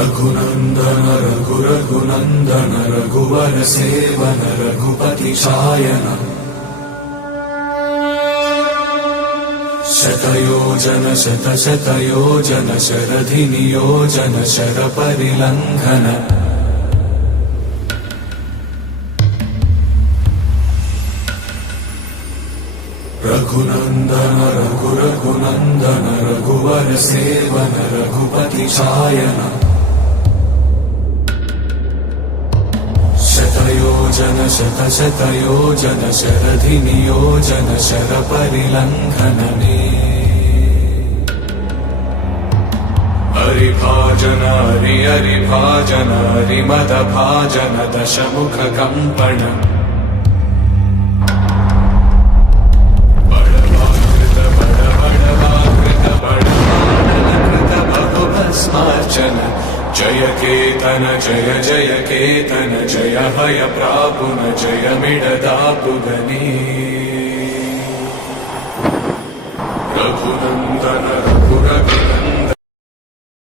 रघुनन्दन रघुनन्दन रघुवर seven Raghupati Shayan शतयोजन शतशतयोजन शरधि नियोजन शरपरिलङ्घन रघुनन्दन रघुनन्दन रघुवर seven Raghupati Shayan शतयोजन शतशतयोजन शरधि नियोजन शरपरिलङ्घनने हरिभाजन हरिभाजन हरिमदभाजन दशमुख कम्पण जय केतन जय जय केतन जय भय प्रापुन जय मिडदापुगनी रघुनन्दन